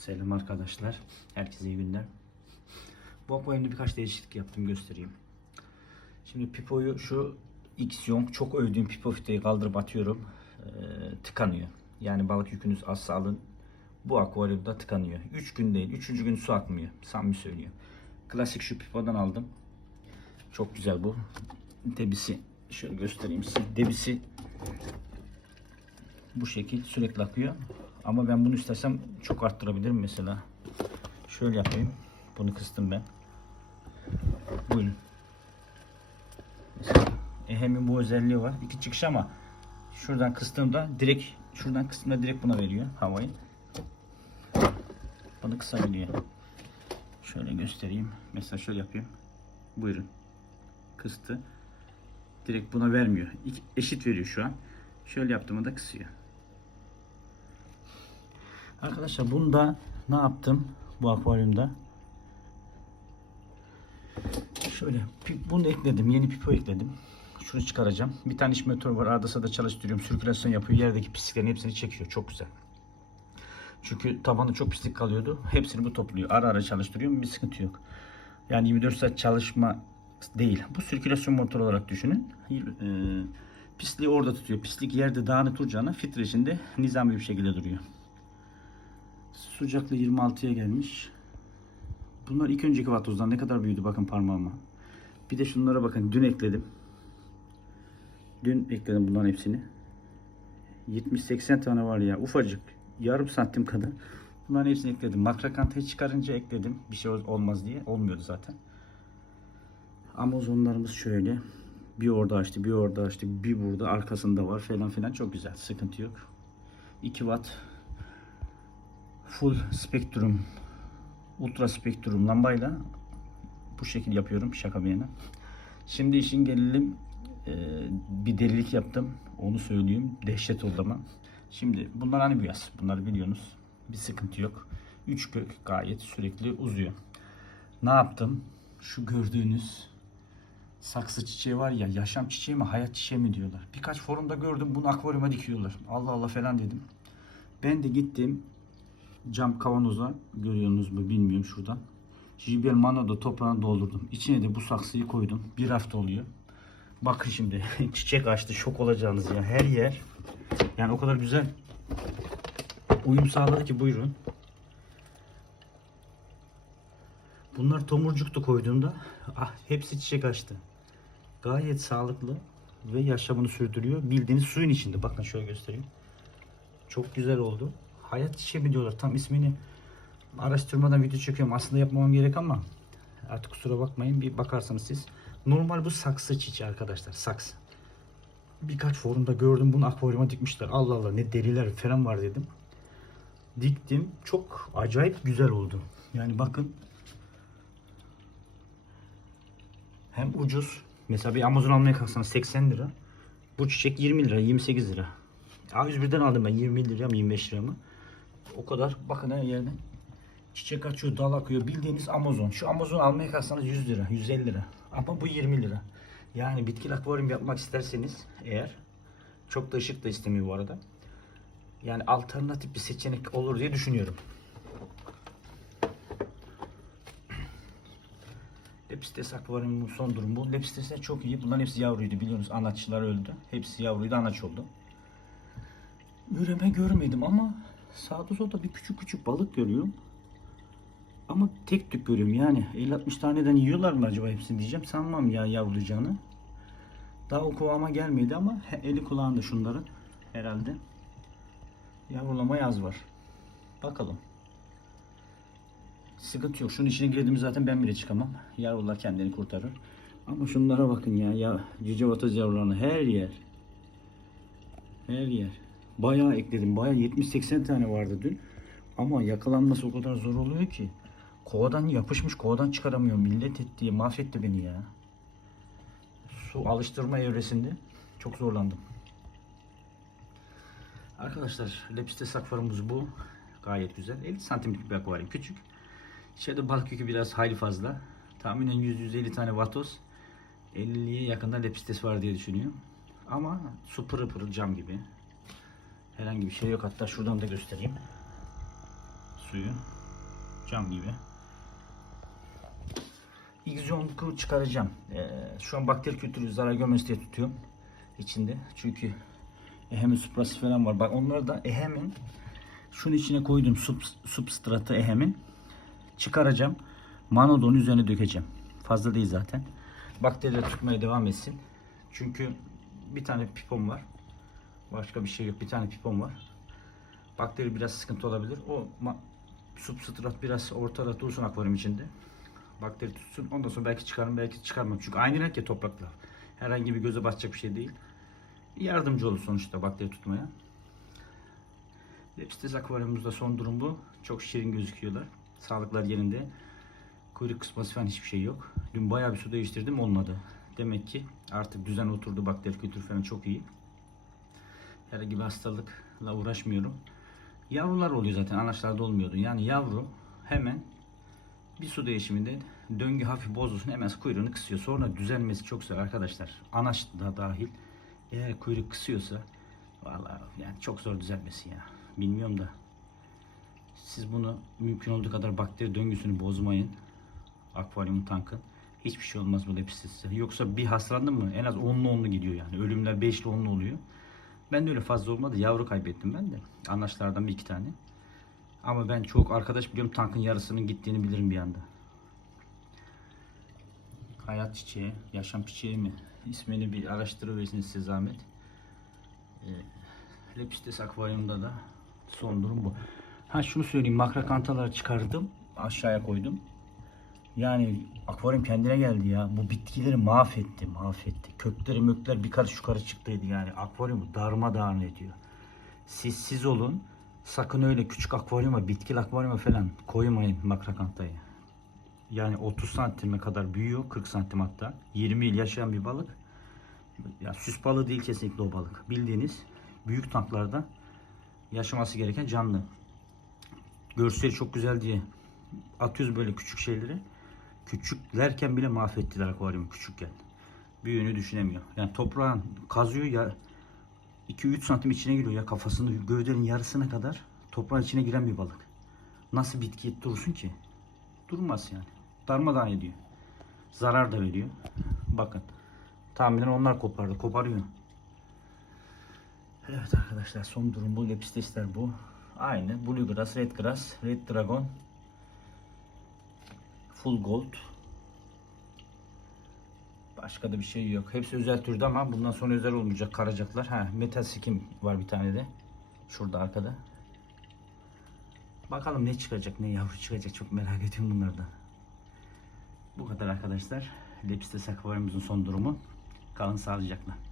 Selam arkadaşlar. Herkese iyi günler. Bu akvaryumda birkaç değişiklik yaptım göstereyim. Şimdi pipoyu şu X-Yong çok övdüğüm pipo fiteyi kaldırıp atıyorum. Ee, tıkanıyor. Yani balık yükünüz azsa alın. Bu akvaryumda tıkanıyor. 3 gün değil. 3. gün su akmıyor. Samimi söylüyor. Klasik şu pipodan aldım. Çok güzel bu. Debisi şöyle göstereyim size. Debisi bu şekil sürekli akıyor. Ama ben bunu istersem çok arttırabilirim mesela. Şöyle yapayım. Bunu kıstım ben. Buyurun. Mesela Ehem'in bu özelliği var. İki çıkış ama şuradan kıstığımda direkt şuradan kıstığımda direkt buna veriyor havayı. Bunu kısabiliyor. Şöyle göstereyim. Mesela şöyle yapayım. Buyurun. Kıstı. Direkt buna vermiyor. İki- eşit veriyor şu an. Şöyle yaptığımda da kısıyor. Arkadaşlar bunda ne yaptım bu akvaryumda? Şöyle bunu ekledim. Yeni pipo ekledim. Şunu çıkaracağım. Bir tane iş motoru var. Arada sırada çalıştırıyorum. Sirkülasyon yapıyor. Yerdeki pisliklerin hepsini çekiyor. Çok güzel. Çünkü tabanı çok pislik kalıyordu. Hepsini bu topluyor. Ara ara çalıştırıyorum. Bir sıkıntı yok. Yani 24 saat çalışma değil. Bu sirkülasyon motoru olarak düşünün. Ee, pisliği orada tutuyor. Pislik yerde dağınık duracağına filtre içinde nizami bir şekilde duruyor. Sıcaklığı 26'ya gelmiş. Bunlar ilk önceki vatozdan ne kadar büyüdü bakın parmağıma. Bir de şunlara bakın dün ekledim. Dün ekledim bunların hepsini. 70-80 tane var ya ufacık. Yarım santim kadar. Bunların hepsini ekledim. Makrakantayı çıkarınca ekledim. Bir şey olmaz diye. Olmuyordu zaten. Amazonlarımız şöyle. Bir orada açtı, bir orada açtı, bir burada arkasında var falan filan çok güzel. Sıkıntı yok. 2 watt full spektrum ultra spektrum lambayla bu şekil yapıyorum şaka bir yana. Şimdi işin gelelim e, bir delilik yaptım onu söyleyeyim dehşet oldu ama. Şimdi bunlar hani beyaz bunları biliyorsunuz bir sıkıntı yok. Üç kök gayet sürekli uzuyor. Ne yaptım? Şu gördüğünüz saksı çiçeği var ya yaşam çiçeği mi hayat çiçeği mi diyorlar. Birkaç forumda gördüm bunu akvaryuma dikiyorlar. Allah Allah falan dedim. Ben de gittim cam kavanoza görüyorsunuz mu bilmiyorum şuradan. JBL Mano'da toprağını doldurdum. İçine de bu saksıyı koydum. Bir hafta oluyor. Bakın şimdi çiçek açtı şok olacağınız ya her yer. Yani o kadar güzel uyum sağladı ki buyurun. Bunlar tomurcuktu koyduğumda ah, hepsi çiçek açtı. Gayet sağlıklı ve yaşamını sürdürüyor. Bildiğiniz suyun içinde. Bakın şöyle göstereyim. Çok güzel oldu. Hayat çiçeği mi diyorlar tam ismini araştırmadan video çekiyorum. Aslında yapmamam gerek ama artık kusura bakmayın bir bakarsanız siz. Normal bu saksı çiçeği arkadaşlar saksı. Birkaç forumda gördüm bunu akvaryuma dikmişler. Allah Allah ne deriler falan var dedim. Diktim. Çok acayip güzel oldu. Yani bakın hem ucuz. Mesela bir Amazon almaya kalksanız 80 lira. Bu çiçek 20 lira, 28 lira. A101'den aldım ben 20 lira mı 25 lira mı? O kadar bakın her yerden çiçek açıyor, dal akıyor. Bildiğiniz Amazon. Şu Amazon almaya kalksanız 100 lira, 150 lira. Ama bu 20 lira. Yani bitki akvaryum yapmak isterseniz eğer çok da ışık da istemiyor bu arada. Yani alternatif bir seçenek olur diye düşünüyorum. Lepistes akvaryumun son durumu. Lepistesler çok iyi. Bunların hepsi yavruydu biliyorsunuz. Anaçlar öldü. Hepsi yavruydu, anaç oldu. Üreme görmedim ama sağda solda bir küçük küçük balık görüyorum. Ama tek tük görüyorum yani. 50-60 taneden yiyorlar mı acaba hepsini diyeceğim. Sanmam ya yavrucağını. Daha o kıvama gelmedi ama eli kulağında şunların herhalde. Yavrulama yaz var. Bakalım. Sıkıntı yok. Şunun içine girdiğimiz zaten ben bile çıkamam. Yavrular kendini kurtarır. Ama şunlara bakın ya. ya cüce vatoz yavrularına her yer. Her yer. Bayağı ekledim. Bayağı 70-80 tane vardı dün. Ama yakalanması o kadar zor oluyor ki. Kovadan yapışmış. Kovadan çıkaramıyorum. Millet etti. Mahvetti beni ya. Su alıştırma evresinde çok zorlandım. Arkadaşlar lepistes akvaryumumuz bu. Gayet güzel. 50 santimlik bir akvaryum. Küçük. İçeride balık yükü biraz hayli fazla. Tahminen 100-150 tane vatoz. 50'ye yakında lepistes var diye düşünüyorum. Ama su pırıl pırıl cam gibi. Herhangi bir şey yok. Hatta şuradan da göstereyim. suyu. Cam gibi. İgziyonku çıkaracağım. Ee, şu an bakteri kültürü zarar görmesi diye tutuyorum içinde. Çünkü ehemin suprası falan var. Bak onları da ehemin şunun içine koydum sub, substratı ehemin. Çıkaracağım. Manodonun üzerine dökeceğim. Fazla değil zaten. Bakteriler tutmaya devam etsin. Çünkü bir tane pipom var. Başka bir şey yok. Bir tane pipom var. Bakteri biraz sıkıntı olabilir. O substrat biraz ortada dursun akvaryum içinde. Bakteri tutsun. Ondan sonra belki çıkarım belki çıkarmam. Çünkü aynı renk ya toprakla. Herhangi bir göze batacak bir şey değil. Yardımcı olur sonuçta bakteri tutmaya. Lepstes akvaryumumuzda son durum bu. Çok şirin gözüküyorlar. Sağlıklar yerinde. Kuyruk kısması falan hiçbir şey yok. Dün bayağı bir su değiştirdim olmadı. Demek ki artık düzen oturdu. Bakteri kültürü falan çok iyi. Herhangi bir hastalıkla uğraşmıyorum. Yavrular oluyor zaten anaçlarda olmuyordu. Yani yavru hemen bir su değişiminde döngü hafif bozulsun hemen kuyruğunu kısıyor. Sonra düzelmesi çok zor arkadaşlar. Anaç da dahil. Eğer kuyruk kısıyorsa vallahi yani çok zor düzelmesi ya. Bilmiyorum da. Siz bunu mümkün olduğu kadar bakteri döngüsünü bozmayın. Akvaryum tankın. Hiçbir şey olmaz bu lepsisle. Yoksa bir hastalandın mı en az 10'lu 10'lu gidiyor yani. Ölümler 5'li 10'lu oluyor. Ben de öyle fazla olmadı. Yavru kaybettim ben de. Anaçlardan bir iki tane. Ama ben çok arkadaş biliyorum tankın yarısının gittiğini bilirim bir anda. Hayat çiçeği, yaşam çiçeği mi? İsmini bir araştırıversiniz size zahmet. Ee, Lepistes akvaryumda da son durum bu. Ha şunu söyleyeyim makrakantaları çıkardım aşağıya koydum. Yani akvaryum kendine geldi ya. Bu bitkileri mahvetti, mahvetti. Kökleri mökler bir karış yukarı çıktıydı yani. Akvaryumu darmadağın ediyor. Siz siz olun. Sakın öyle küçük akvaryuma, bitkili akvaryuma falan koymayın makrakantayı. Yani 30 santime kadar büyüyor, 40 santim hatta. 20 yıl yaşayan bir balık. Ya süs balığı değil kesinlikle o balık. Bildiğiniz büyük tanklarda yaşaması gereken canlı. Görseli çok güzel diye atıyoruz böyle küçük şeyleri. Küçüklerken bile mahvettiler akvaryumu küçükken. Büyüğünü düşünemiyor. Yani toprağın kazıyor ya 2-3 santim içine giriyor ya kafasını gövdenin yarısına kadar toprağın içine giren bir balık. Nasıl bitki dursun ki? Durmaz yani. Darmadağın ediyor. Zarar da veriyor. Bakın. Tahminen onlar kopardı. Koparıyor. Evet arkadaşlar son durum bu. Lepistesler bu. Aynı. Blue grass, red grass, red dragon, full gold. Başka da bir şey yok. Hepsi özel türde ama bundan sonra özel olmayacak karacaklar. Ha, metal skim var bir tane de. Şurada arkada. Bakalım ne çıkacak, ne yavru çıkacak çok merak ediyorum bunlardan. Bu kadar arkadaşlar. Lepistes akvaryumumuzun son durumu. Kalın sağlıcakla.